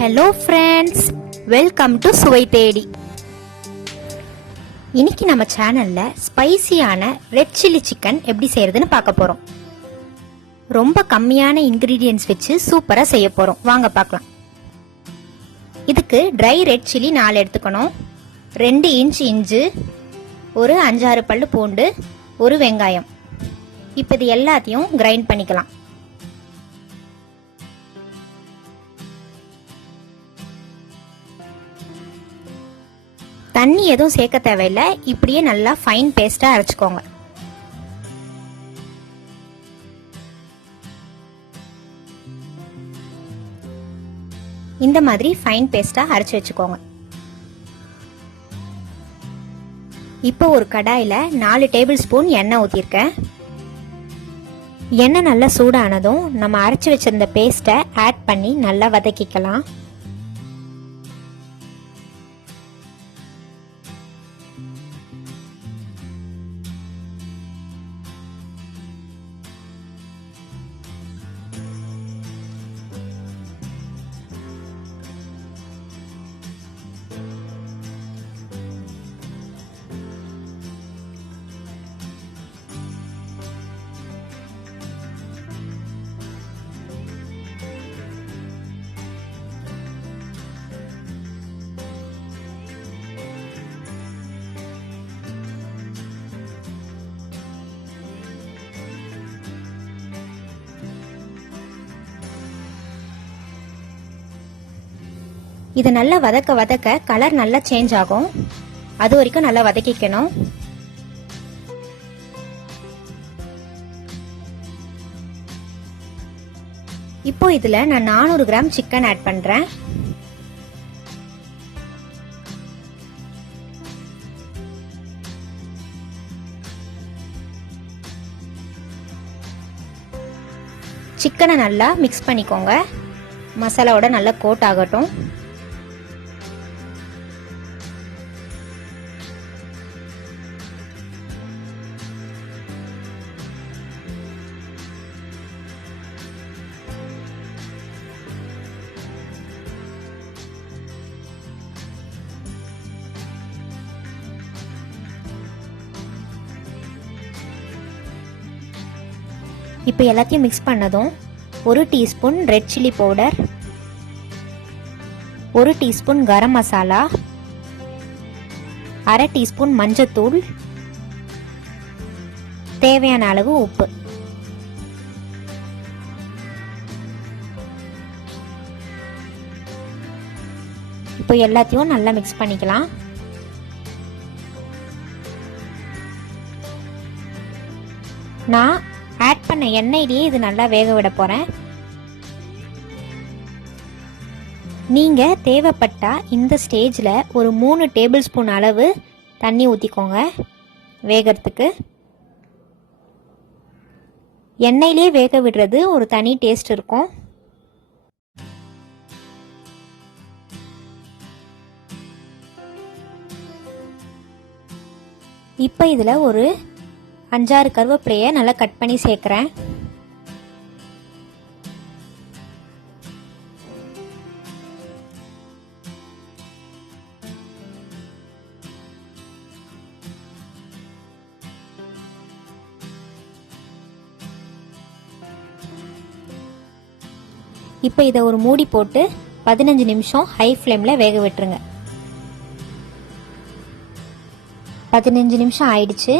Hello friends, welcome to சுவை தேடி. இன்னைக்கு நம்ம சேனல்ல ஸ்பைசியான ரெட் சில்லி சிக்கன் எப்படி செய்யறதுன்னு பார்க்க போறோம். ரொம்ப கம்மியான இன்கிரீடியன்ஸ் வச்சு சூப்பரா செய்ய போறோம். வாங்க பார்க்கலாம். இதுக்கு ட்ரை ரெட் சில்லி 4 எடுத்துக்கணும், 2 இன்ச் இஞ்சி, ஒரு 5-6 பல்லு பூண்டு, ஒரு வெங்காயம். இப்போ இது எல்லாத்தையும் கிரைண்ட் பண்ணிக்கலாம். தண்ணி எதுவும் சேர்க்க தேவையில்லை, இப்படியே நல்லா ஃபைன் பேஸ்டா அரைச்சுக்கோங்க. இந்த மாதிரி ஃபைன் பேஸ்டா அரைச்சு வச்சுக்கோங்க. இப்போ ஒரு கடாயில 4 டேபிள் ஸ்பூன் எண்ணெய் ஊற்றிருக்கேன். எண்ணெய் நல்லா சூடானதும் நம்ம அரைச்சு வச்சிருந்த பேஸ்ட்டை ஆட் பண்ணி நல்லா வதக்கிக்கலாம். இது நல்லா வதக்க வதக்க கலர் நல்லா சேஞ்ச் ஆகும். அது வரைக்கும் நல்லா வதக்கிக்கணும். இப்போ இதுல நான் 400 கிராம் சிக்கன் ஆட் பண்றேன். சிக்கனை நல்லா மிக்ஸ் பண்ணிக்கோங்க. மசாலாவோட நல்லா கோட் ஆகட்டும். இப்போ எல்லாத்தையும் மிக்ஸ் பண்ணதும் 1 teaspoon red chilli powder, 1 teaspoon garam masala, 1/2 teaspoon மஞ்சத்தூள், தேவையான அளவு உப்பு. இப்போ எல்லாத்தையும் நல்லா மிக்ஸ் பண்ணிக்கலாம். நான் ஆட் பண்ண எண்ணெயிலேயே இது நல்லா வேக விட போறேன். நீங்க தேவைப்பட்டா இந்த ஸ்டேஜ்ல ஒரு 3 டேபிள் ஸ்பூன் அளவு தண்ணி ஊத்திக்கோங்க வேகிறதுக்கு. எண்ணெயிலேயே வேக விடுறது ஒரு தனி டேஸ்ட் இருக்கும். இப்போ இதுல ஒரு 5-6 கருவேப்பிலையை நல்லா கட் பண்ணி சேர்க்கிறேன். இப்போ இதை ஒரு மூடி போட்டு 15 நிமிஷம் ஹை ஃப்ளேம்ல வேக விட்டுருங்க. 15 நிமிஷம் ஆயிடுச்சு.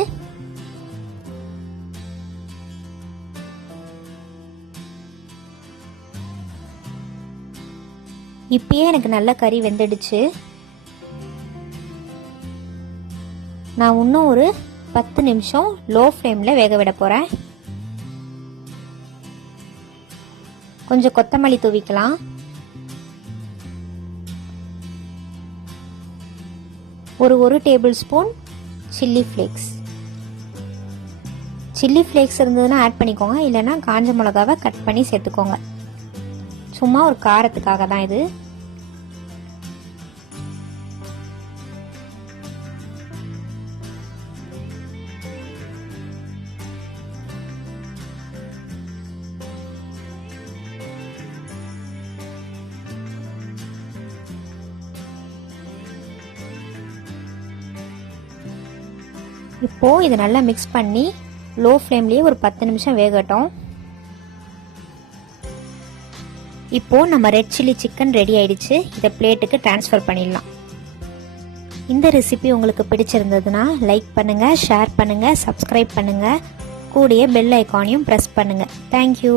இப்பயே எனக்கு நல்ல கறி வெந்துடுச்சு. நான் இன்னும் ஒரு 10 நிமிஷம் லோ ஃப்ளேம்ல வேக விட போறேன். கொஞ்சம் கொத்தமல்லி தூவிக்கலாம். ஒரு table spoon chilli flakes. Chilli flakes இருந்ததுன்னா ஆட் பண்ணிக்கோங்க, இல்லைன்னா காஞ்ச மிளகாவை கட் பண்ணி சேர்த்துக்கோங்க. சும்மா ஒரு காரத்துக்காக தான் இது. இப்போது இதை நல்லா மிக்ஸ் பண்ணி லோ ஃப்ளேம்லேயே ஒரு 10 நிமிஷம் வேகட்டும். இப்போது நம்ம ரெட் சில்லி சிக்கன் ரெடி ஆயிடுச்சு. இதை பிளேட்டுக்கு ட்ரான்ஸ்ஃபர் பண்ணிடலாம். இந்த ரெசிபி உங்களுக்கு பிடிச்சிருந்ததுன்னா லைக் பண்ணுங்கள், ஷேர் பண்ணுங்கள், சப்ஸ்கிரைப் பண்ணுங்கள், கூடயே பெல் ஐக்கானையும் ப்ரெஸ் பண்ணுங்கள். தேங்க்யூ.